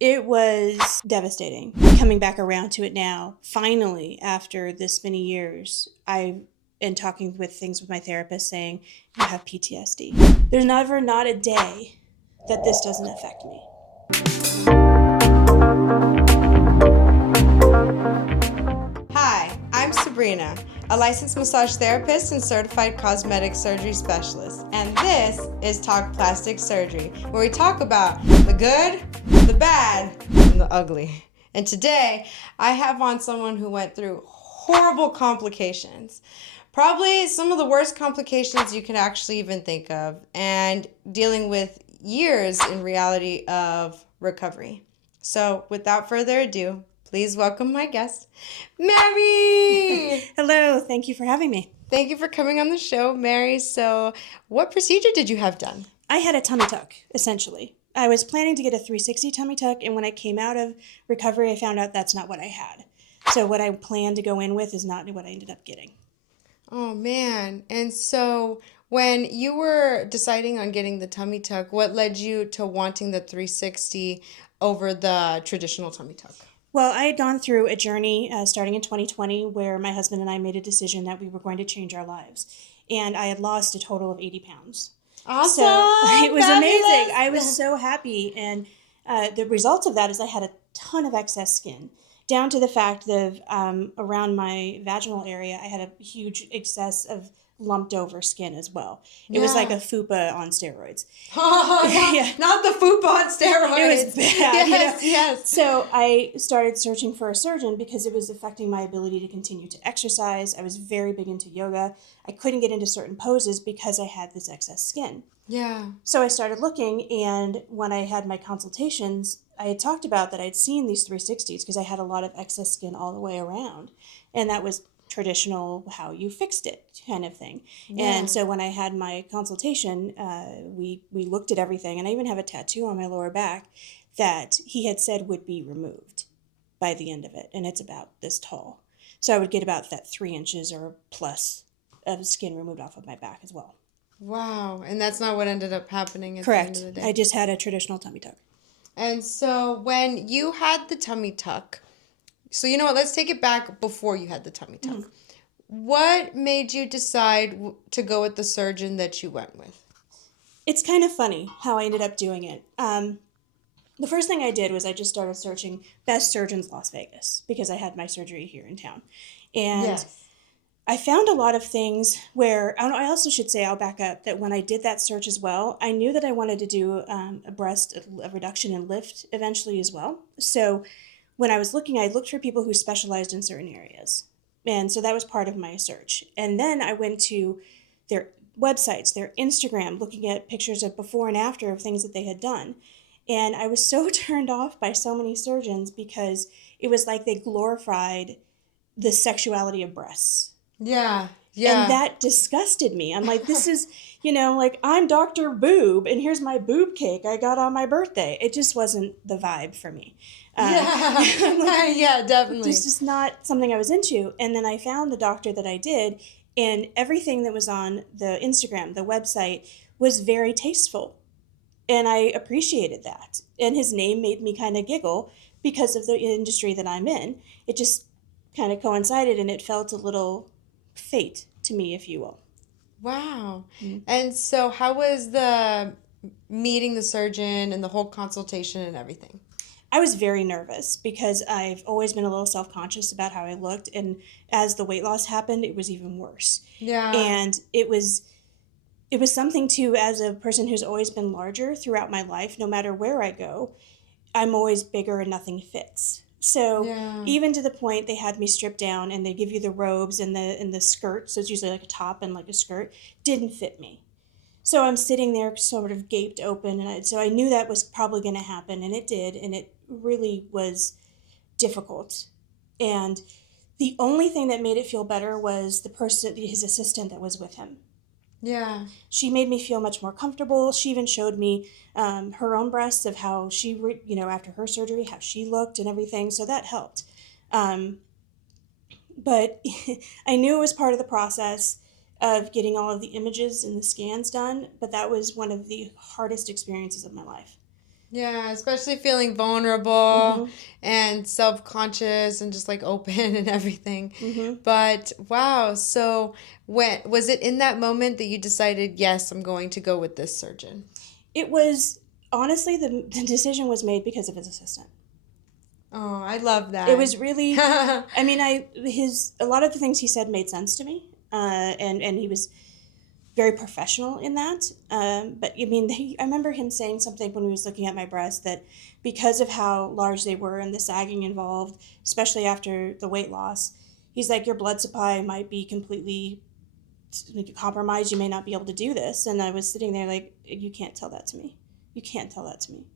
It was devastating. Coming back around to it now, finally, after this many years, I and talking with things with my therapist saying, you have PTSD. There's never not a day that this doesn't affect me. Hi, I'm Sabrina, a licensed massage therapist and certified cosmetic surgery specialist, and this is Talk Plastic Surgery, where we talk about the good, the bad, and the ugly. And today, I have on someone who went through horrible complications. Probably some of the worst complications you can actually even think of, and dealing with years in reality of recovery. So, without further ado, please welcome my guest, Mary! Hello, thank you for having me. Thank you for coming on the show, Mary. So, what procedure did you have done? I had a tummy tuck, essentially. I was planning to get a 360 tummy tuck, and when I came out of recovery, I found out that's not what I had. So what I planned to go in with is not what I ended up getting. Oh, man. And so, when you were deciding on getting the tummy tuck, what led you to wanting the 360 over the traditional tummy tuck? Well, I had gone through a journey starting in 2020 where my husband and I made a decision that we were going to change our lives. And I had lost a total of 80 pounds. Awesome! So it was Fabulous. amazing. I was so happy. And the result of that is I had a ton of excess skin, down to the fact that around my vaginal area, I had a huge excess of lumped over skin as well. It was like a fupa on steroids. Not the fupa on steroids. It was bad. Yes, yes. So I started searching for a surgeon because it was affecting my ability to continue to exercise. I was very big into yoga. I couldn't get into certain poses because I had this excess skin. Yeah. So I started looking, and when I had my consultations, I had talked about that I'd seen these 360s because I had a lot of excess skin all the way around. And that was traditional how you fixed it kind of thing. Yeah. And so when I had my consultation, we looked at everything, and I even have a tattoo on my lower back that he had said would be removed by the end of it, and it's about this tall. So I would get about that 3 inches or plus of skin removed off of my back as well. Wow. And that's not what ended up happening at Correct. the end of the day. I just had a traditional tummy tuck. And so when you had the tummy tuck, so you know what, let's take it back before you had the tummy tuck. Mm-hmm. What made you decide to go with the surgeon that you went with? It's kind of funny how I ended up doing it. The first thing I did was I just started searching best surgeons Las Vegas because I had my surgery here in town. And yes. I found a lot of things where, I also should say, I'll back up, that when I did that search as well, I knew that I wanted to do a reduction and lift eventually as well. So when I was looking, I looked for people who specialized in certain areas. And so that was part of my search. And then I went to their websites, their Instagram, looking at pictures of before and after of things that they had done. And I was so turned off by so many surgeons because it was like they glorified the sexuality of breasts. Yeah, yeah. And that disgusted me. I'm like, this is, like I'm Dr. Boob, and here's my boob cake I got on my birthday. It just wasn't the vibe for me. Yeah, definitely. It's just not something I was into. And then I found the doctor that I did, and everything that was on the Instagram, the website, was very tasteful. And I appreciated that. And his name made me kind of giggle because of the industry that I'm in. It just kind of coincided, and it felt a little fate to me, if you will. Wow. Mm-hmm. And so how was the meeting the surgeon and the whole consultation and everything? I was very nervous because I've always been a little self-conscious about how I looked, and as the weight loss happened, it was even worse. Yeah. And it was something too, as a person who's always been larger throughout my life, no matter where I go, I'm always bigger and nothing fits. So even to the point they had me stripped down, and they give you the robes and the skirt, so it's usually like a top and like a skirt, didn't fit me. So I'm sitting there sort of gaped open, and so I knew that was probably going to happen, and it did, and it really was difficult. And the only thing that made it feel better was his assistant that was with him. Yeah. She made me feel much more comfortable. She even showed me her own breasts of how she, after her surgery, how she looked and everything. So that helped. But I knew it was part of the process of getting all of the images and the scans done. But that was one of the hardest experiences of my life. Yeah, especially feeling vulnerable Mm-hmm. and self-conscious and just like open and everything. Mm-hmm. But wow, so when was it in that moment that you decided, yes, I'm going to go with this surgeon? It was honestly the decision was made because of his assistant. Oh, I love It that. was really, I mean, a lot of the things he said made sense to me, and he was very professional in that. But I mean, I remember him saying something when he was looking at my breasts that because of how large they were and the sagging involved, especially after the weight loss, he's like, your blood supply might be completely compromised. You may not be able to do this. And I was sitting there like, you can't tell that to me. You can't tell that to me.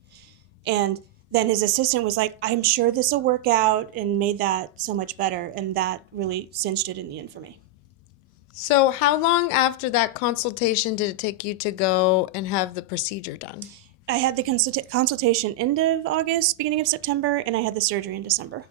And then his assistant was like, I'm sure this will work out, and made that so much better. And that really cinched it in the end for me. So how long after that consultation did it take you to go and have the procedure done? I had the consultation end of August, beginning of September, and I had the surgery in December.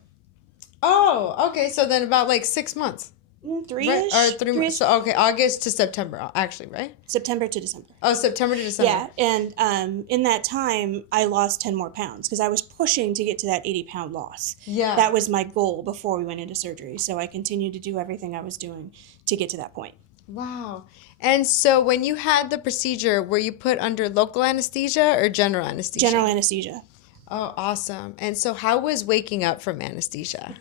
Oh, okay. So then about like 6 months. Right? Three-ish? Or 3 months. Three-ish? So, okay, August to September, actually, right? September to December. Oh, September to December. Yeah, and in that time, I lost 10 more pounds because I was pushing to get to that 80-pound loss. Yeah. That was my goal before we went into surgery. So I continued to do everything I was doing to get to that point. Wow. And so when you had the procedure, were you put under local anesthesia or general anesthesia? General anesthesia. Oh, awesome. And so how was waking up from anesthesia?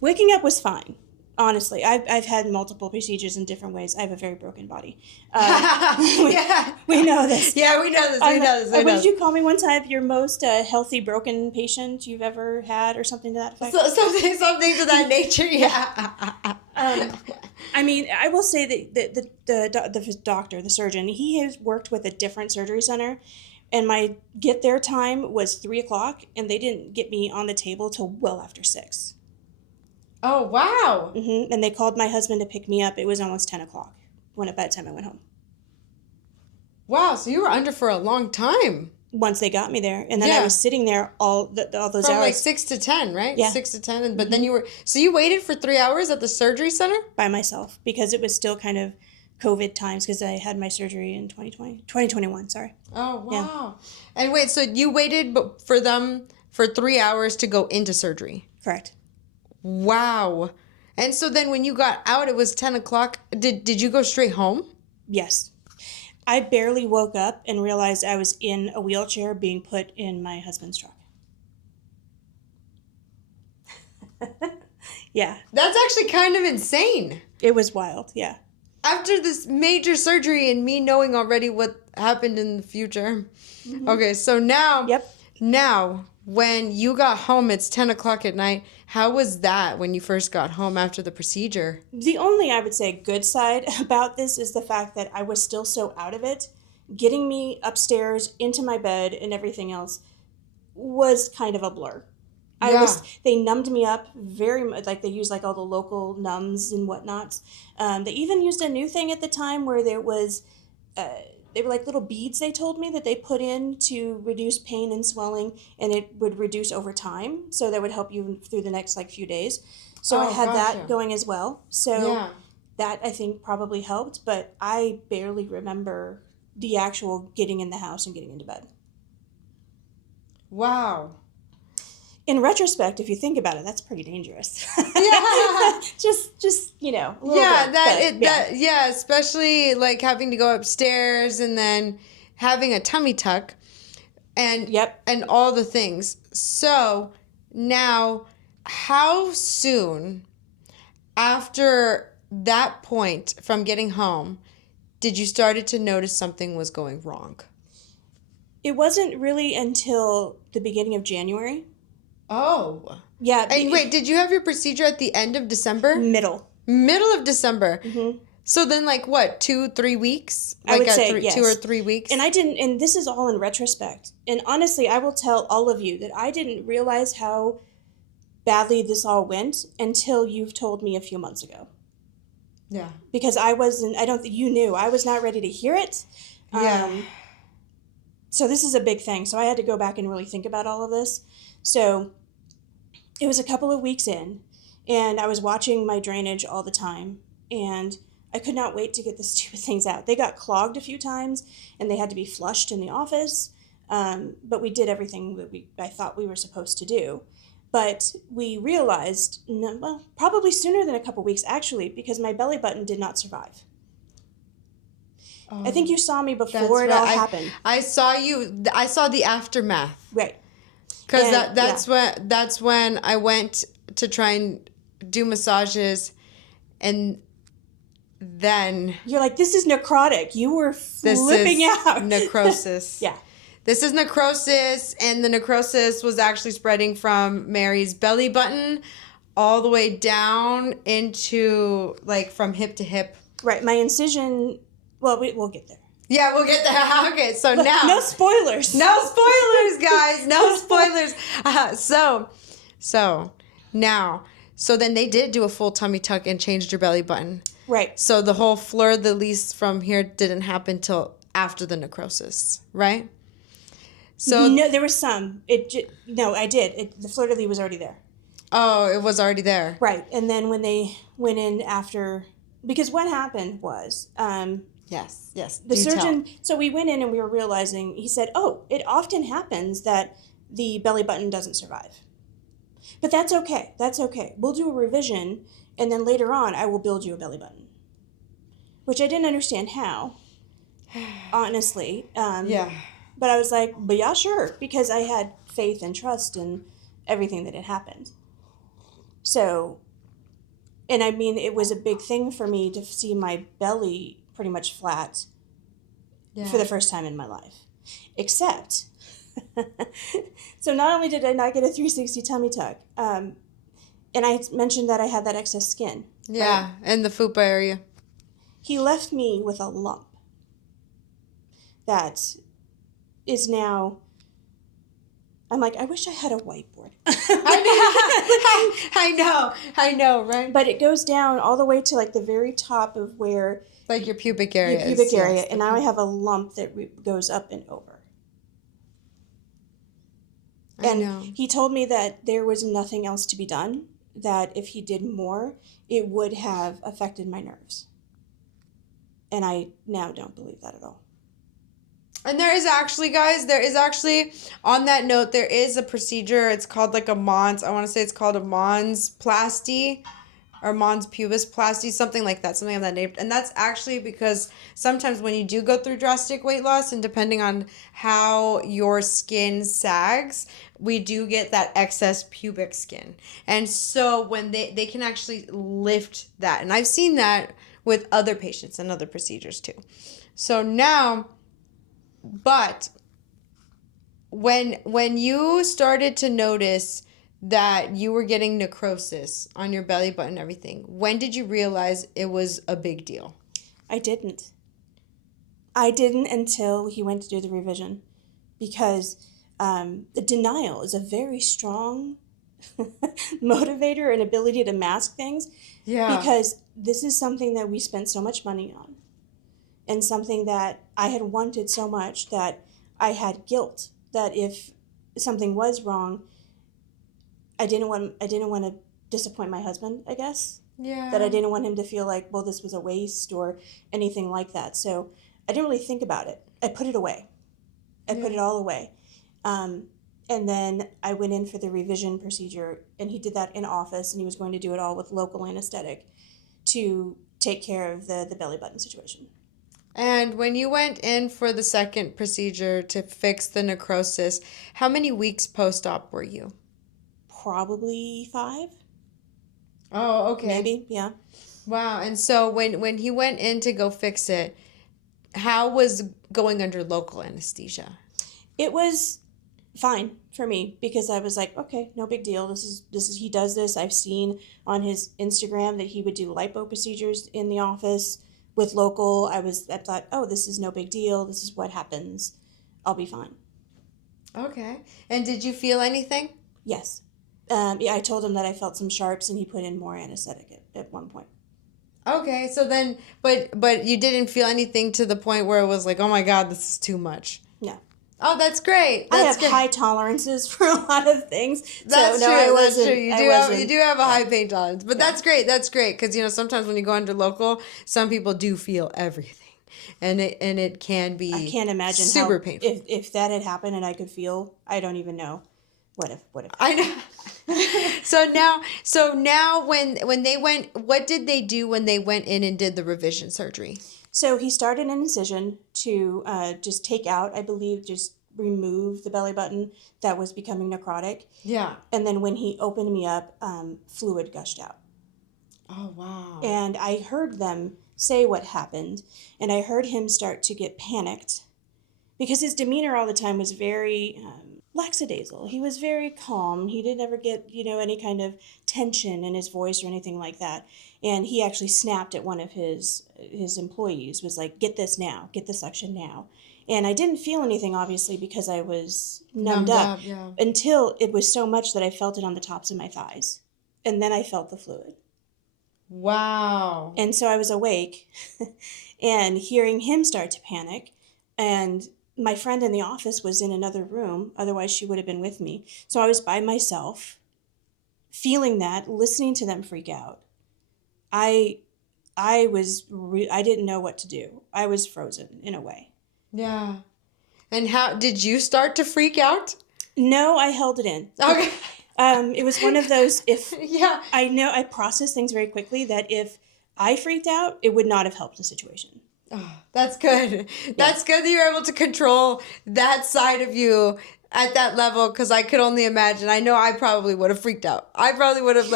Waking up was fine. Honestly, I've had multiple procedures in different ways. I have a very broken body. Yeah. We know this. Yeah, we know this. We know this. What did you call me one time? Your most healthy broken patient you've ever had, or something to that effect? Something to that nature, yeah. I mean, I will say that the doctor, the surgeon, he has worked with a different surgery center, and my get there time was 3:00, and they didn't get me on the table till well after 6. Oh, wow. And they called my husband to pick me up. It was almost 10:00 by the time I went home. Wow, so you were under for a long time. Once they got me there, and then Yeah. I was sitting there all those From hours like 6 to 10, right? Yeah. 6 to 10. But then you waited for 3 hours at the surgery center? by myself because it was still kind of COVID times because I had my surgery in 2021, sorry. Oh, wow. Yeah. And wait, so you waited for them for 3 hours to go into surgery? Correct. Wow. And so then when you got out, it was 10 o'clock. Did you go straight home? Yes. I barely woke up and realized I was in a wheelchair being put in my husband's truck. Yeah. That's actually kind of insane. It was wild, yeah. After this major surgery and me knowing already what happened in the future. Okay, so now, Yep. now when you got home, it's 10 o'clock at night. How was that when you first got home after the procedure? The only, I would say, good side about this is the fact that I was still so out of it. Getting me upstairs into my bed and everything else was kind of a blur. They numbed me up very much, like they use like all the local numbs and whatnot. They even used a new thing at the time where there was, they were like little beads they told me that they put in to reduce pain and swelling, and it would reduce over time. So that would help you through the next like few days. So I had that going as well. So that I think probably helped, but I barely remember the actual getting in the house and getting into bed. Wow. In retrospect, if you think about it, that's pretty dangerous. Yeah. just a little bit, especially like having to go upstairs and then having a tummy tuck and and all the things. So now, how soon after that point from getting home did you started to notice something was going wrong? It wasn't really until the beginning of January. Oh. Yeah. And wait, did you have your procedure at the end of December? Middle of December. Mm-hmm. So then, like, what, 2-3 weeks? I would say yes. 2 or 3 weeks? And I didn't, and this is all in retrospect. And honestly, I will tell all of you that I didn't realize how badly this all went until you've told me a few months ago. Yeah. Because I don't think you knew. I was not ready to hear it. Yeah. So this is a big thing. So I had to go back and really think about all of this. So it was a couple of weeks in, and I was watching my drainage all the time, and I could not wait to get the stupid things out. They got clogged a few times, and they had to be flushed in the office. But we did everything that I thought we were supposed to do. But we realized, well, probably sooner than a couple weeks, actually, because my belly button did not survive. I think you saw me before it all happened. I saw you. I saw the aftermath. Right. Because that's when I went to try and do massages, and then you're like, this is necrotic. You were flipping out. Necrosis. Yeah. This is necrosis, and the necrosis was actually spreading from Mary's belly button all the way down into, like, from hip to hip. Right. My incision, well, we'll get there. Yeah, we'll get there. Okay, so Look, now. No spoilers. No spoilers, guys. No spoilers. So then they did do a full tummy tuck and changed your belly button. Right. So the whole fleur-de-lis from here didn't happen till after the necrosis, right? So no, there was some. No, I did. The fleur-de-lis was already there. Oh, it was already there. Right, and then when they went in after, because what happened was, yes, the surgeon. So we went in and we were realizing. He said, "Oh, it often happens that the belly button doesn't survive, but that's okay. That's okay. We'll do a revision, and then later on, I will build you a belly button." Which I didn't understand how, honestly. Yeah. But I was like, but yeah, sure, because I had faith and trust in everything that had happened. So, and I mean, it was a big thing for me to see my belly pretty much flat for the first time in my life. Except, so not only did I not get a 360 tummy tuck, and I mentioned that I had that excess skin. Yeah, right? In the fupa area. He left me with a lump that is now, I'm like, I wish I had a whiteboard. I know, right? But it goes down all the way to like the very top of where, like your pubic area. Yes, and now I have a lump that goes up and over. I know. He told me that there was nothing else to be done, that if he did more, it would have affected my nerves. And I now don't believe that at all. And there is actually, guys, on that note, there is a procedure. It's called like a Mons. I want to say it's called a Mons plasty or Mons pubis plasty, something like that, something of that name. And that's actually because sometimes when you do go through drastic weight loss, and depending on how your skin sags, we do get that excess pubic skin. And so when they can actually lift that. And I've seen that with other patients and other procedures too. So now, but when you started to notice that you were getting necrosis on your belly button and everything, when did you realize it was a big deal? I didn't until he went to do the revision, because the denial is a very strong motivator and ability to mask things. Yeah. Because this is something that we spent so much money on, and something that I had wanted so much that I had guilt that if something was wrong, I didn't want to disappoint my husband, I guess. Yeah. That I didn't want him to feel like, well, this was a waste or anything like that. So I didn't really think about it. I put it away. I put it all away. And then I went in for the revision procedure, and he did that in office, and he was going to do it all with local anesthetic to take care of the belly button situation. And when you went in for the second procedure to fix the necrosis, how many weeks post-op were you? Probably 5. Oh, okay. Maybe, yeah. Wow. And so when he went in to go fix it, how was going under local anesthesia? It was fine for me, because I was like, okay, no big deal. This is he does this. I've seen on his Instagram that he would do lipo procedures in the office with local. I thought, oh, this is no big deal. This is what happens. I'll be fine. Okay. And did you feel anything? Yes. Yeah, I told him that I felt some sharps, and he put in more anesthetic at one point. Okay, so then, but you didn't feel anything to the point where it was like, oh my God, this is too much. No. Oh, that's great. I have high tolerances for a lot of things. That's so, true. No, That's true. You do have a high pain tolerance, but that's great. That's great, because sometimes when you go under local, some people do feel everything. and it can be I can't imagine super how painful. if that had happened and I could feel. I don't even know what if. I know. So now when they went, what did they do when they went in and did the revision surgery? So he started an incision to just take out, I believe, just remove the belly button that was becoming necrotic. Yeah. And then when he opened me up, fluid gushed out. Oh, wow. And I heard them say what happened, and I heard him start to get panicked because his demeanor all the time was very lackadaisical. He was very calm. He didn't ever get, any kind of tension in his voice or anything like that. And he actually snapped at one of his employees, was like, "Get this now, get the suction now." And I didn't feel anything, obviously, because I was numbed up yeah. until it was so much that I felt it on the tops of my thighs. And then I felt the fluid. Wow. And so I was awake and hearing him start to panic. And my friend in the office was in another room. Otherwise, she would have been with me. So I was by myself, feeling that, listening to them freak out. I didn't know what to do. I was frozen in a way. Yeah. And how did you start to freak out? No, I held it in. Okay. It was one of those, Yeah. I processed things very quickly, that if I freaked out, it would not have helped the situation. Oh, that's good. That's good that you're able to control that side of you at that level, because I could only imagine. I know I probably would have freaked out. I probably would have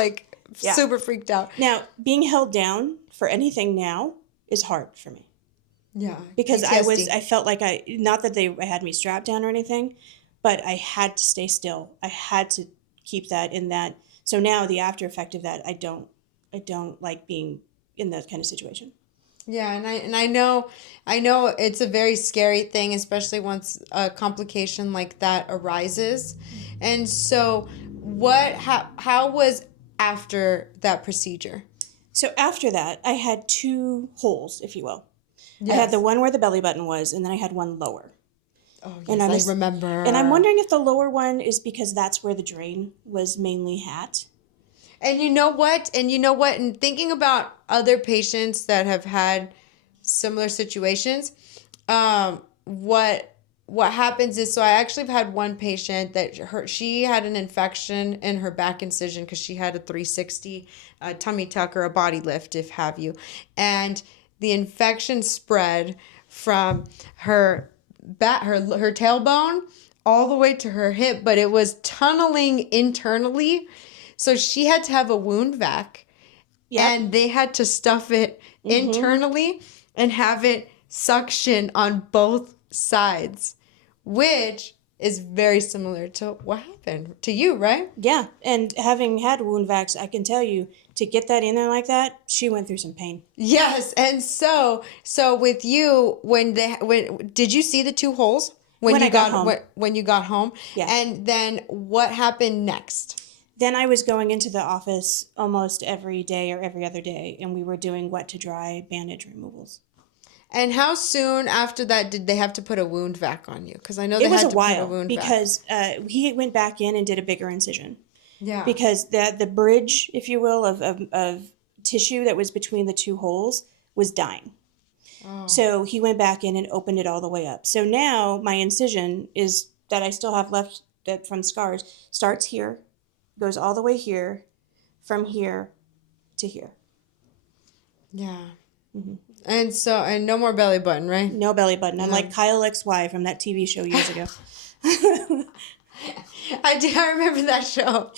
super freaked out. Now, being held down for anything now is hard for me. Yeah. Because PTSD. I felt like not that they had me strapped down or anything, but I had to stay still. I had to keep that in that. So now the after effect of that, I don't like being in that kind of situation. Yeah, and I know it's a very scary thing, especially once a complication like that arises. And so how was after that procedure? So after that, I had two holes, if you will. Yes. I had the one where the belly button was, and then I had one lower. Oh, yes, I remember. And I'm wondering if the lower one is because that's where the drain was mainly at. And you know what? And thinking about other patients that have had similar situations, what happens is, so I actually have had one patient that she had an infection in her back incision because she had a 360 tummy tuck or a body lift, if have you, and the infection spread from her tailbone all the way to her hip, but it was tunneling internally. So she had to have a wound vac, and they had to stuff it internally and have it suction on both sides, which is very similar to what happened to you, right? Yeah, and having had wound vacs, I can tell you, to get that in there like that, she went through some pain. Yes, and so with you, when did you see the two holes when you got home? When you got home? Yeah. And then what happened next? Then I was going into the office almost every day or every other day, and we were doing wet to dry bandage removals. And how soon after that did they have to put a wound vac on you? Because I know they had to put a wound vac. Because he went back in and did a bigger incision. Yeah. Because the bridge, if you will, of tissue that was between the two holes was dying. Oh. So he went back in and opened it all the way up. So now my incision is that I still have left from scars starts here, goes all the way here, from here to here. Yeah. Mm-hmm. And no more belly button, right? No belly button. I'm like Kyle XY from that TV show years ago. I remember that show.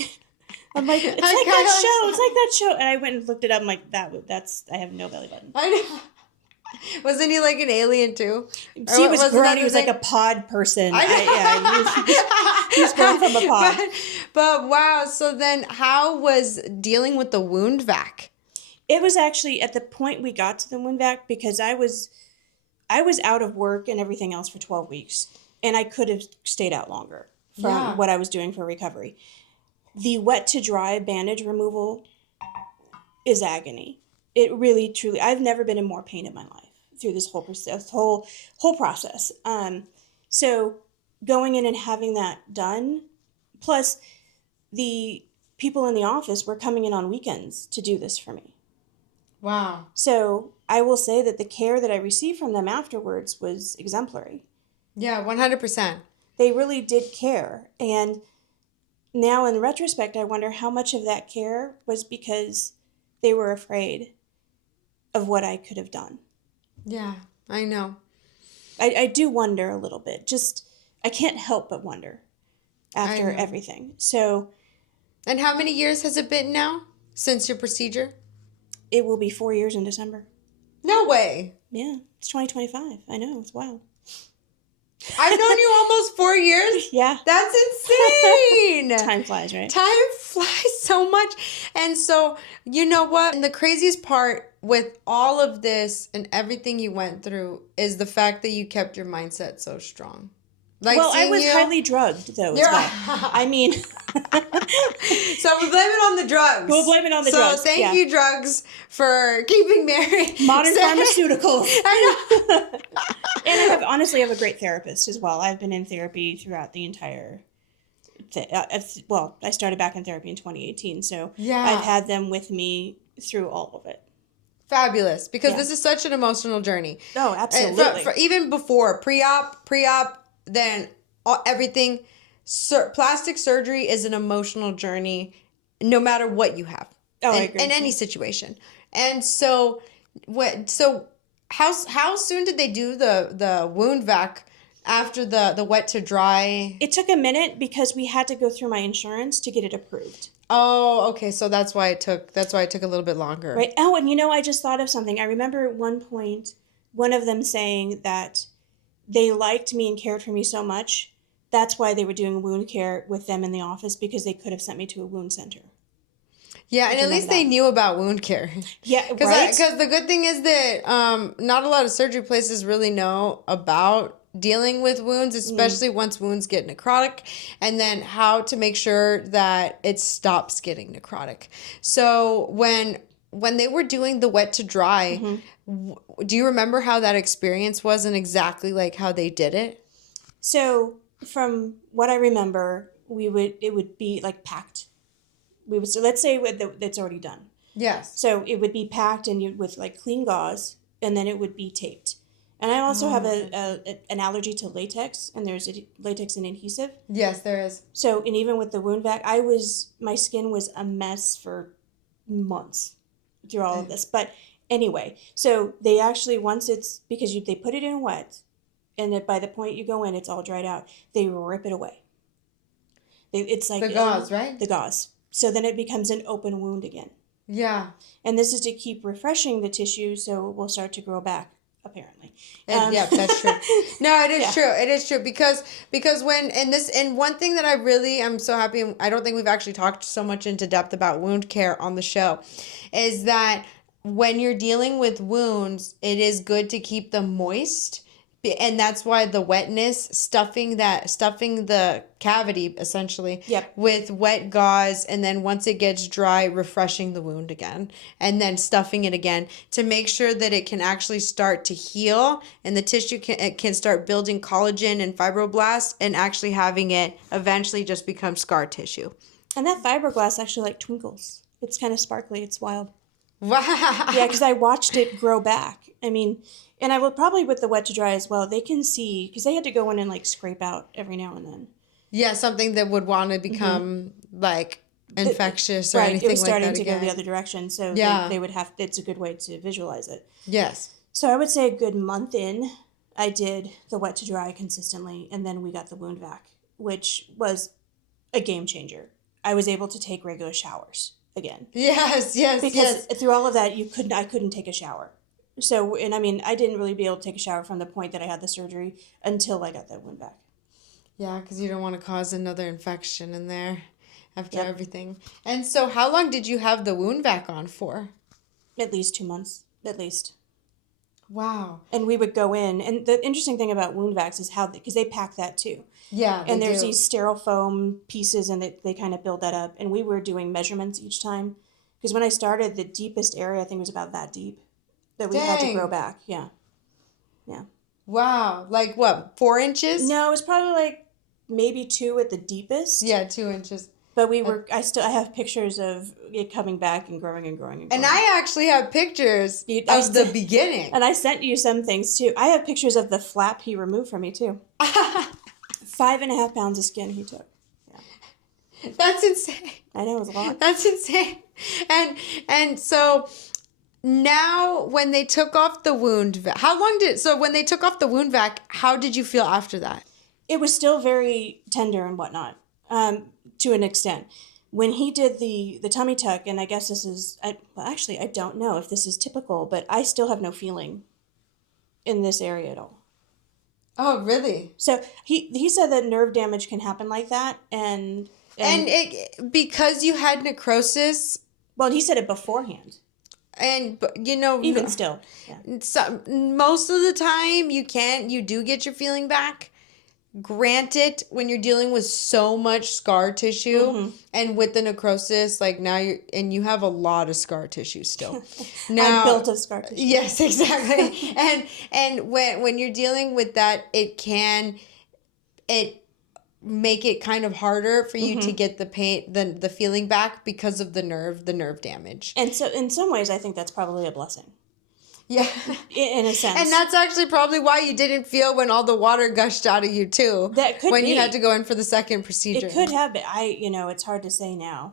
I'm like, it's like that show. And I went and looked it up. I'm like, I have no belly button. I know. Wasn't he like an alien too? He was grown. He was like a pod person. He was grown from a pod. But wow. So then how was dealing with the wound vac? It was actually at the point we got to the wound vac, because I was out of work and everything else for 12 weeks. And I could have stayed out longer from what I was doing for recovery. The wet to dry bandage removal is agony. It really, truly, I've never been in more pain in my life through this whole process. So going in and having that done, plus the people in the office were coming in on weekends to do this for me. Wow. So I will say that the care that I received from them afterwards was exemplary. Yeah, 100%. They really did care. And now in retrospect, I wonder how much of that care was because they were afraid of what I could have done. Yeah, I know. I do wonder a little bit. Just, I can't help but wonder I after know. everything. So. And how many years has it been now since your procedure? It will be 4 years in December. No way. Yeah, it's 2025. I know, it's wild. I've known you almost 4 years? Yeah. That's insane. Time flies, right? Time flies so much. And so, you know what? And the craziest part with all of this and everything you went through is the fact that you kept your mindset so strong. Like, well, I was highly drugged, though, as well. I mean... So we blame it on the drugs. We'll blame it on the drugs. So thank you, drugs, for keeping Mary. Modern pharmaceuticals. I know. And I honestly have a great therapist as well. I've been in therapy throughout the entire... I started back in therapy in 2018, so I've had them with me through all of it. Fabulous, because this is such an emotional journey. Oh, absolutely. For even before, pre-op, then everything. Plastic surgery is an emotional journey no matter what you have. Oh, I agree. In any situation. And so how soon did they do the wound vac after the wet to dry? It took a minute because we had to go through my insurance to get it approved. Oh, okay. So that's why it took a little bit longer. Right. Oh, and I just thought of something. I remember at one point, one of them saying that they liked me and cared for me so much. That's why they were doing wound care with them in the office, because they could have sent me to a wound center. Yeah, and at least they knew about wound care. Yeah, right? Because the good thing is that not a lot of surgery places really know about dealing with wounds, especially once wounds get necrotic, and then how to make sure that it stops getting necrotic. So when they were doing the wet to dry, do you remember how that experience was and exactly like how they did it? So from what I remember, it would be like packed. So let's say it's already done. Yes. So it would be packed and with like clean gauze, and then it would be taped. And I also have an allergy to latex, and there's latex and adhesive. Yes, there is. So, and even with the wound vac, my skin was a mess for months through all of this. But anyway, so they actually, because they put it in wet, and by the point you go in, it's all dried out. They rip it away. It's like... The gauze, right? The gauze. So then it becomes an open wound again. Yeah. And this is to keep refreshing the tissue so it will start to grow back, apparently. Yeah, that's true. No, it is true. It is true because and one thing that I really am so happy, I don't think we've actually talked so much into depth about wound care on the show, is that when you're dealing with wounds, it is good to keep them moist. And that's why the wetness, stuffing the cavity essentially with wet gauze, and then once it gets dry, refreshing the wound again, and then stuffing it again to make sure that it can actually start to heal, and the tissue can start building collagen and fibroblasts, and actually having it eventually just become scar tissue. And that fibroblasts actually like twinkles. It's kind of sparkly. It's wild. Wow. Yeah, because I watched it grow back. I mean... And I will probably with the wet to dry as well, they can see, because they had to go in and like scrape out every now and then. Yeah, something that would want to become like infectious or anything like that. It was starting to go the other direction, so they would have, it's a good way to visualize it. Yes. So I would say a good month in, I did the wet to dry consistently, and then we got the wound vac, which was a game changer. I was able to take regular showers again. Yes. Because through all of that, I couldn't take a shower. So, and I mean, I didn't really be able to take a shower from the point that I had the surgery until I got that wound back. Yeah, because you don't want to cause another infection in there after everything. And so how long did you have the wound vac on for? At least 2 months, at least. Wow. And we would go in, and the interesting thing about wound vacs is because they pack that too. Yeah, and there's these sterile foam pieces, and they kind of build that up. And we were doing measurements each time. Because when I started, the deepest area, I think, was about that deep. That we had to grow back, yeah. Wow, like what, 4 inches? No, it was probably like maybe 2 at the deepest. Yeah, 2 inches. But I have pictures of it coming back and growing and growing and growing. And I actually have pictures of the beginning. And I sent you some things too. I have pictures of the flap he removed from me too. 5.5 pounds of skin he took. Yeah. That's insane. I know, it was a lot. That's insane. And so now when they took off the wound vac, when they took off the wound vac, how did you feel after that? It was still very tender and whatnot, to an extent. When he did the tummy tuck, and I guess this is, I don't know if this is typical, but I still have no feeling in this area at all. Oh, really? So he said that nerve damage can happen like that, and it, because you had necrosis. Well, he said it beforehand. And, you know, even still, yeah. Most of the time you do get your feeling back. Granted, when you're dealing with so much scar tissue and with the necrosis, like now you have a lot of scar tissue still. Now, I'm built of scar tissue. Yes, exactly. and when you're dealing with that, it make it kind of harder for you to get the pain, the feeling back because of the nerve damage. And so in some ways, I think that's probably a blessing. Yeah. In a sense. And that's actually probably why you didn't feel when all the water gushed out of you too. That could be. When you had to go in for the second procedure. It could have been. It's hard to say now.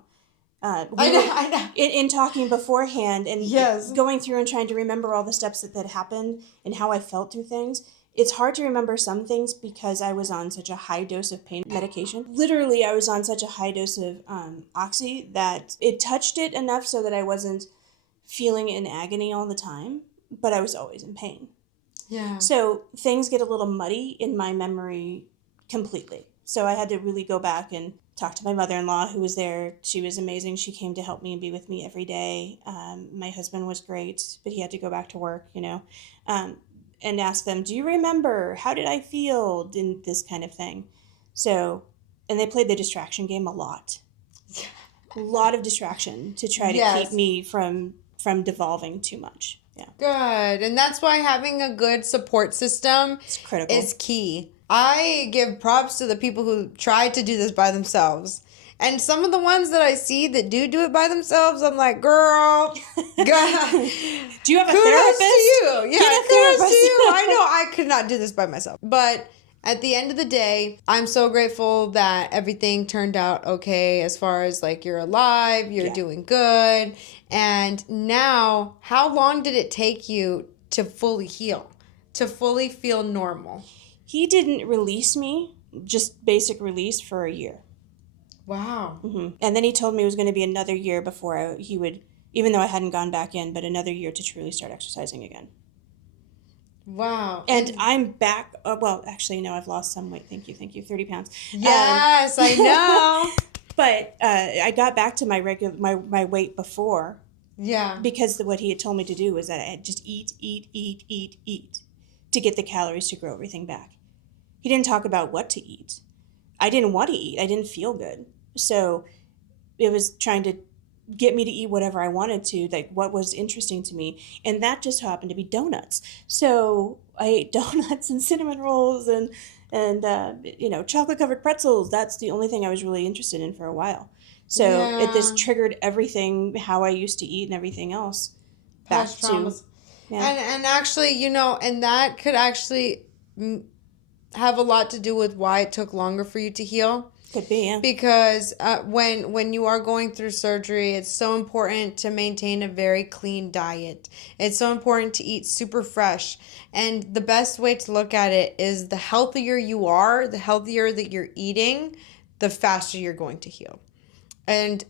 I know. In talking beforehand and yes. going through and trying to remember all the steps that happened and how I felt through things, it's hard to remember some things because I was on such a high dose of pain medication. Literally, I was on such a high dose of oxy that it touched it enough so that I wasn't feeling in agony all the time. But I was always in pain. Yeah. So things get a little muddy in my memory completely. So I had to really go back and talk to my mother-in-law who was there. She was amazing. She came to help me and be with me every day. My husband was great, but he had to go back to work, and ask them, do you remember? How did I feel? And this kind of thing. So, and they played the distraction game a lot. A lot of distraction to try to keep me from devolving too much. Yeah. Good. And that's why having a good support system is key. I give props to the people who try to do this by themselves. And some of the ones that I see that do it by themselves, I'm like, girl, God. Do you have a therapist? To you. Yeah, kudos to you. I know I could not do this by myself. But at the end of the day, I'm so grateful that everything turned out okay as far as like you're alive, you're doing good. And now, how long did it take you to fully heal, to fully feel normal? He didn't release me, just basic release for a year. Wow. And then he told me it was going to be another year before he would, even though I hadn't gone back in, but another year to truly start exercising again. Wow. And I'm back. Well, actually, no, I've lost some weight. Thank you. 30 pounds. Yes, I know. But I got back to my weight before. Yeah. Because what he had told me to do was that I had just eat to get the calories to grow everything back. He didn't talk about what to eat. I didn't want to eat. I didn't feel good. So it was trying to get me to eat whatever I wanted to, like what was interesting to me. And that just happened to be donuts. So I ate donuts and cinnamon rolls and chocolate covered pretzels. That's the only thing I was really interested in for a while. So this triggered everything, how I used to eat and everything else. Past traumas. And actually, and that could actually have a lot to do with why it took longer for you to heal. Could be, yeah. Because when you are going through surgery, it's so important to maintain a very clean diet. It's so important to eat super fresh. And the best way to look at it is the healthier you are, the healthier that you're eating, the faster you're going to heal. And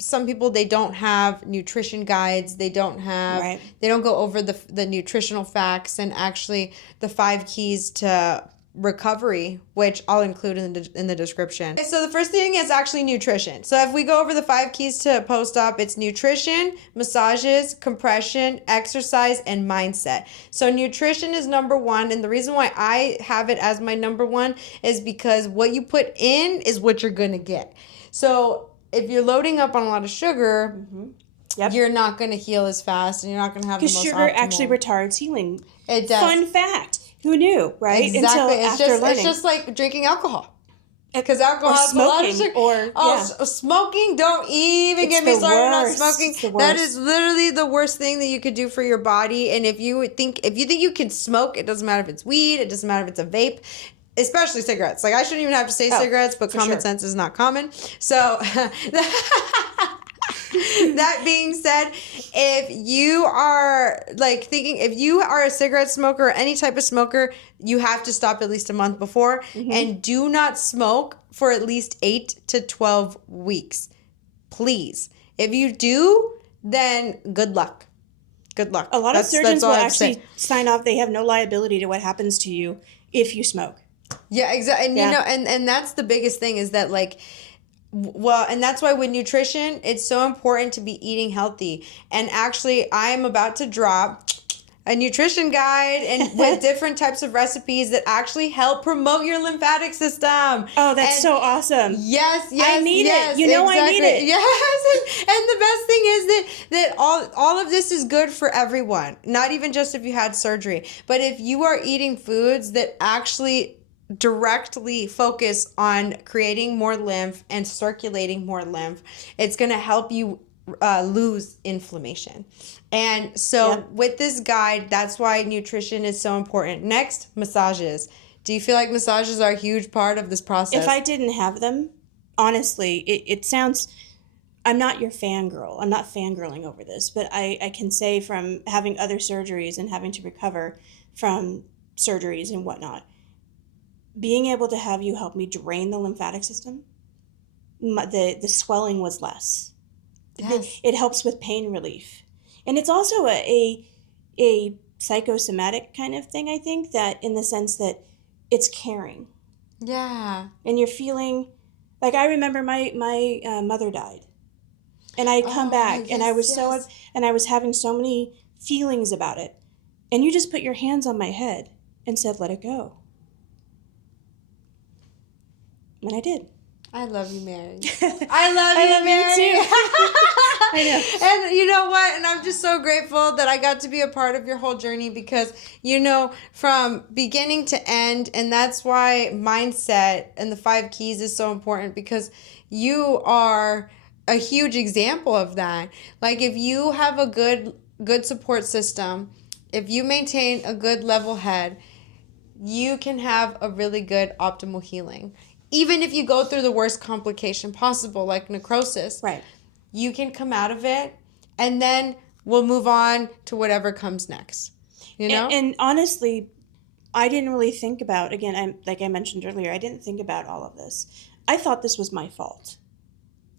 some people, they don't have nutrition guides. They don't go over the nutritional facts and actually the 5 keys to recovery, which I'll include in the description. Okay, so the first thing is actually nutrition. So if we go over the 5 keys to post-op, it's nutrition, massages, compression, exercise, and mindset. So nutrition is number 1, and the reason why I have it as my number 1 is because what you put in is what you're gonna get. So if you're loading up on a lot of sugar, you're not going to heal as fast, and you're not going to have the most optimal. Because sugar actually retards healing. It does. Fun fact. Who knew, right? Exactly. Until after learning. It's just like drinking alcohol. Because alcohol has a lot of sugar. Smoking, don't even get me started on smoking. That is literally the worst thing that you could do for your body. And if you think you can smoke, it doesn't matter if it's weed, it doesn't matter if it's a vape, especially cigarettes. Like, I shouldn't even have to say cigarettes, but common sense is not common. So that being said, if you are if you are a cigarette smoker or any type of smoker, you have to stop at least a month before, and do not smoke for at least 8 to 12 weeks. Please. If you do, then good luck. Good luck. A lot of surgeons will actually sign off. They have no liability to what happens to you if you smoke. Yeah, exactly. And and that's the biggest thing is that and that's why with nutrition, it's so important to be eating healthy. And actually, I am about to drop a nutrition guide and with different types of recipes that actually help promote your lymphatic system. Oh, that's so awesome. Yes, I need it. I need it. Yes. And the best thing is that all of this is good for everyone. Not even just if you had surgery, but if you are eating foods that actually directly focus on creating more lymph and circulating more lymph, it's going to help you lose inflammation. And so with this guide, that's why nutrition is so important. Next, massages. Do you feel like massages are a huge part of this process? If I didn't have them, honestly, it sounds, I'm not your fangirl. I'm not fangirling over this, but I can say from having other surgeries and having to recover from surgeries and whatnot, being able to have you help me drain the lymphatic system, the swelling was less. Yes. It helps with pain relief. And it's also a psychosomatic kind of thing, I think, that in the sense that it's caring. Yeah. And you're feeling, like, I remember my mother died. And I had come back, and I was and I was having so many feelings about it. And you just put your hands on my head and said, let it go. And I did. I love you, Mary. I love you, Mary. You too. I know. And you know what? And I'm just so grateful that I got to be a part of your whole journey because, from beginning to end, and that's why mindset and the 5 keys is so important because you are a huge example of that. Like, if you have a good support system, if you maintain a good level head, you can have a really good optimal healing. Even if you go through the worst complication possible, like necrosis, right, you can come out of it, and then we'll move on to whatever comes next. And honestly, I didn't really think about, again, like I mentioned earlier, I didn't think about all of this. I thought this was my fault.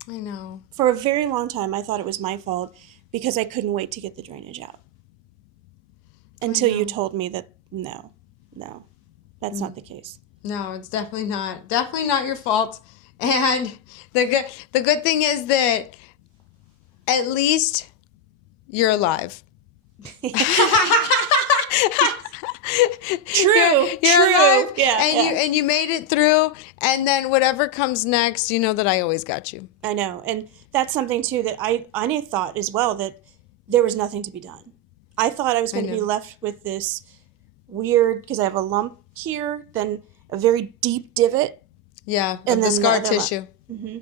I know. For a very long time, I thought it was my fault because I couldn't wait to get the drainage out. Until you told me that no, that's not the case. No, it's definitely not. Definitely not your fault. And the good thing is that at least you're alive. True. You're alive. Yeah. And you made it through, and then whatever comes next, you know that I always got you. I know. And that's something too that I thought as well, that there was nothing to be done. I thought I was going to be left with this weird, because I have a lump here, then a very deep divot. Yeah, and the scar tissue. Mm-hmm.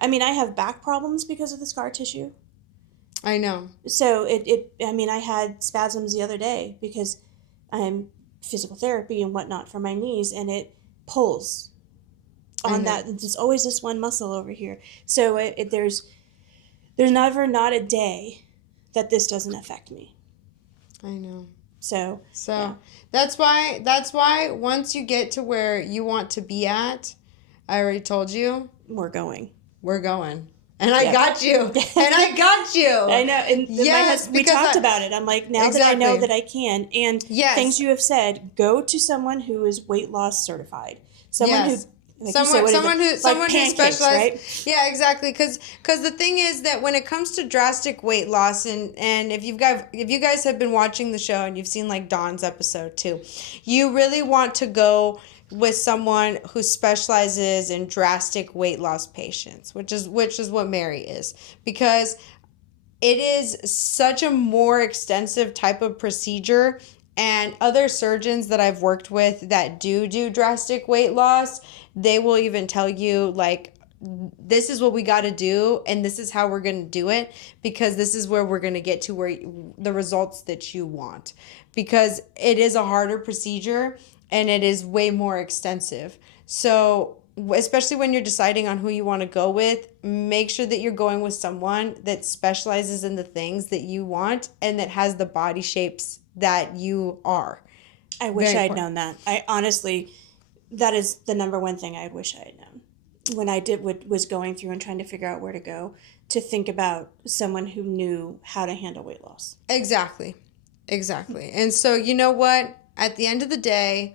I mean, I have back problems because of the scar tissue. I know. So I had spasms the other day because I'm physical therapy and whatnot for my knees, and it pulls on that. There's always this one muscle over here. So there's never not a day that this doesn't affect me. I know. So yeah. That's why once you get to where you want to be at, I already told you, we're going. And I got you. I know. And we talked about it. I'm like, now that I know that I can, and things you have said, go to someone who is weight loss certified. Someone who someone who specializes, right? Yeah, exactly. Because the thing is that when it comes to drastic weight loss, and if you guys have been watching the show and you've seen like Dawn's episode too, you really want to go with someone who specializes in drastic weight loss patients, which is what Mary is, because it is such a more extensive type of procedure. And other surgeons that I've worked with that do drastic weight loss, they will even tell you, like, this is what we got to do and this is how we're going to do it, because this is where we're going to get to where the results that you want, because it is a harder procedure and it is way more extensive. So especially when you're deciding on who you want to go with, make sure that you're going with someone that specializes in the things that you want and that has the body shapes that you are. I wish I'd known that. I honestly, that is the number one thing I wish I had known when I was going through and trying to figure out where to go, to think about someone who knew how to handle weight loss. Exactly. And so, you know what? At the end of the day,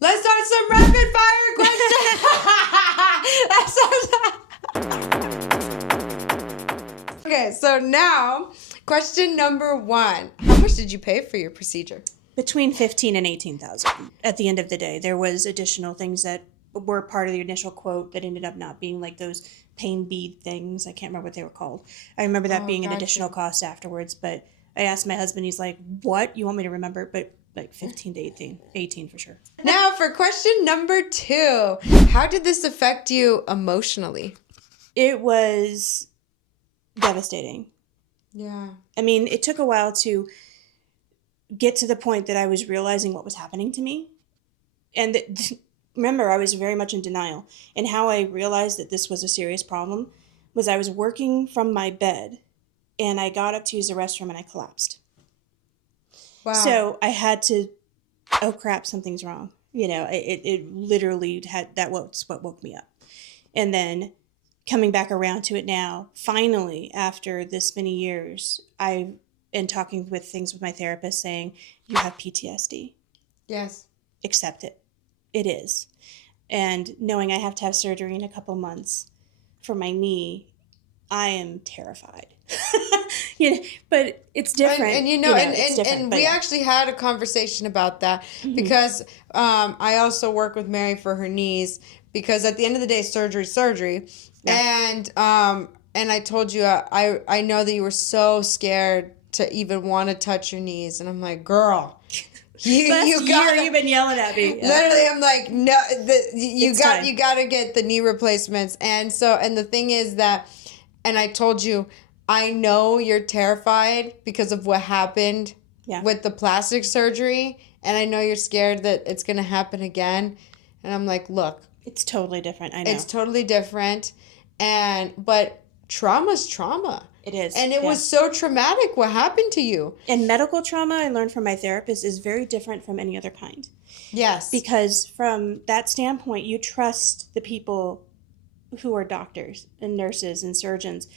let's start some rapid fire questions. Okay, so now, question number 1. How much did you pay for your procedure? Between $15,000 and $18,000. At the end of the day, there was additional things that were part of the initial quote that ended up not being, like those pain bead things. I can't remember what they were called. I remember that being an additional cost afterwards, but I asked my husband, he's like, what? You want me to remember? But like 15 to 18 for sure. Now for question number 2. How did this affect you emotionally? It was devastating. Yeah. I mean, it took a while to get to the point that I was realizing what was happening to me. And remember, I was very much in denial. And how I realized that this was a serious problem was I was working from my bed and I got up to use the restroom and I collapsed. Wow. So I had to, oh crap, something's wrong. You know, it literally that was what woke me up. And then coming back around to it now, finally, after this many years, I am talking with things with my therapist saying, you have PTSD. Yes. Accept it. It is. And knowing I have to have surgery in a couple months for my knee, I am terrified. But it's different. And we actually had a conversation about that, because I also work with Mary for her knees, because at the end of the day, surgery. Yeah. And I told you, I know that you were so scared to even want to touch your knees. And I'm like, girl, you've been yelling at me. Yeah. Literally, I'm like, no, you got to get the knee replacements. And the thing is that, and I told you, I know you're terrified because of what happened with the plastic surgery. And I know you're scared that it's going to happen again. And I'm like, look. It's totally different. I know. It's totally different. But trauma's trauma. It is. And it was so traumatic what happened to you. And medical trauma, I learned from my therapist, is very different from any other kind. Yes. Because from that standpoint, you trust the people who are doctors and nurses and surgeons.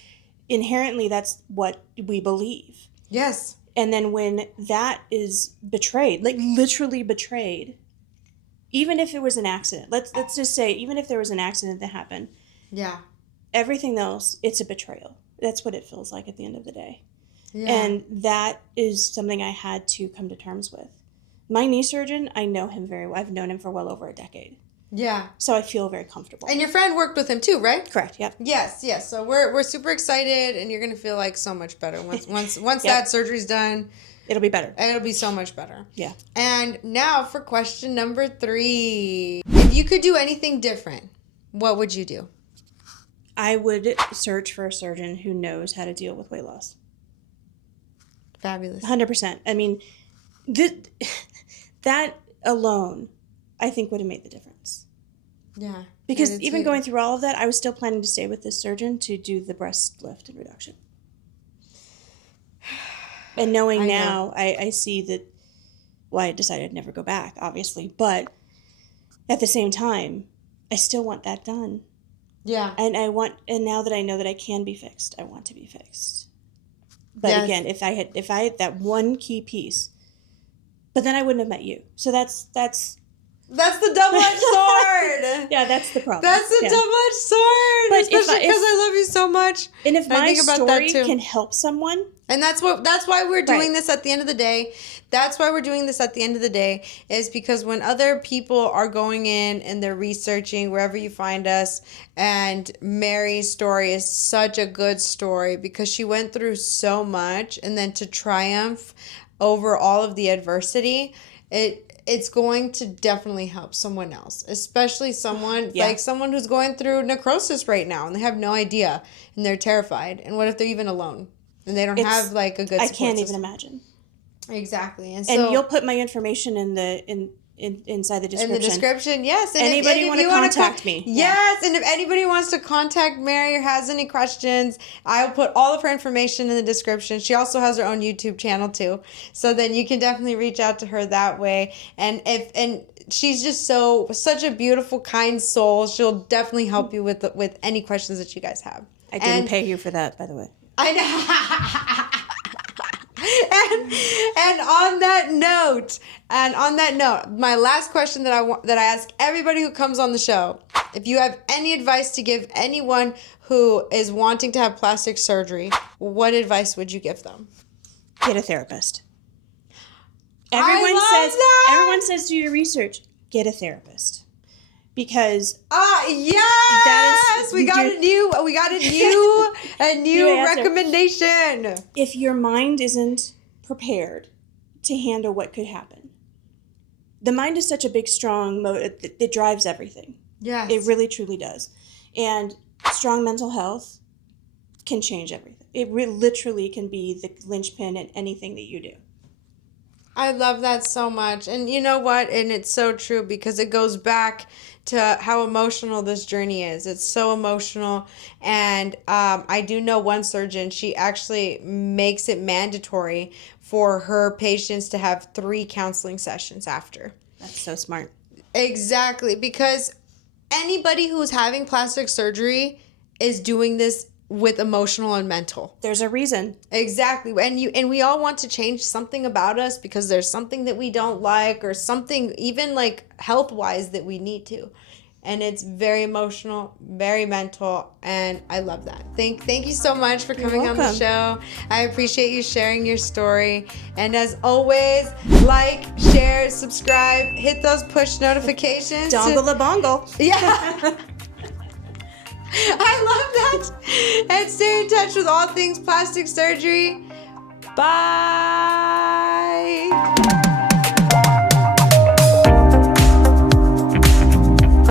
Inherently, that's what we believe. Yes. And then when that is betrayed, like literally betrayed, even if it was an accident, let's just say, even if there was an accident that happened. Yeah. Everything else, it's a betrayal. That's what it feels like at the end of the day. Yeah. And that is something I had to come to terms with. My knee surgeon, I know him very well. I've known him for well over a decade. Yeah. So I feel very comfortable. And your friend worked with him too, right? Correct. Yep. Yes. So we're super excited, and you're gonna feel like so much better once yep. That surgery's done. It'll be better. It'll be so much better. Yeah. And now for question number 3. If you could do anything different, what would you do? I would search for a surgeon who knows how to deal with weight loss. Fabulous. 100%. I mean, that alone, I think, would have made the difference. Yeah. Because even going through all of that, I was still planning to stay with this surgeon to do the breast lift and reduction. And knowing now, I see that, well, I decided I'd never go back, obviously. But at the same time, I still want that done. Yeah. And now that I know that I can be fixed, I want to be fixed. But again, if I had that one key piece, but then I wouldn't have met you. So that's the double-edged sword. Yeah, that's the problem. That's the double-edged sword. But especially because I love you so much. And if my story can help someone. And that's why we're doing this at the end of the day. That's why we're doing this at the end of the day, is because when other people are going in and they're researching wherever you find us, and Mary's story is such a good story because she went through so much, and then to triumph over all of the adversity, it's going to definitely help someone else, especially someone like someone who's going through necrosis right now and they have no idea and they're terrified. And what if they're even alone and they don't have like a good support I can't system? even imagine. Exactly. And you'll put my information inside the description. In the description, yes. And anybody want to contact me? Yes, and if anybody wants to contact Mary or has any questions, I'll put all of her information in the description. She also has her own YouTube channel too, so then you can definitely reach out to her that way. And she's just such a beautiful, kind soul. She'll definitely help you with any questions that you guys have. I didn't pay you for that, by the way. I know. And on that note, my last question that I ask everybody who comes on the show, if you have any advice to give anyone who is wanting to have plastic surgery, what advice would you give them? Get a therapist. Everyone says do your research. Get a therapist. Because yes, we got a new recommendation. If your mind isn't prepared to handle what could happen, the mind is such a big, strong motor that drives everything. Yes, it really, truly does. And strong mental health can change everything. It literally can be the linchpin in anything that you do. I love that so much. And you know what? And it's so true because it goes back to how emotional this journey is. It's so emotional. And I do know one surgeon, she actually makes it mandatory for her patients to have 3 counseling sessions after. That's so smart. Exactly. Because anybody who's having plastic surgery is doing this with emotional and mental. There's a reason. Exactly. And we all want to change something about us because there's something that we don't like or something even like health-wise that we need to. And it's very emotional, very mental, and I love that. Thank you so much for coming on the show. I appreciate you sharing your story. And as always, like, share, subscribe, hit those push notifications. Dongle the bongle. Yeah. I love that. And stay in touch with all things plastic surgery. Bye.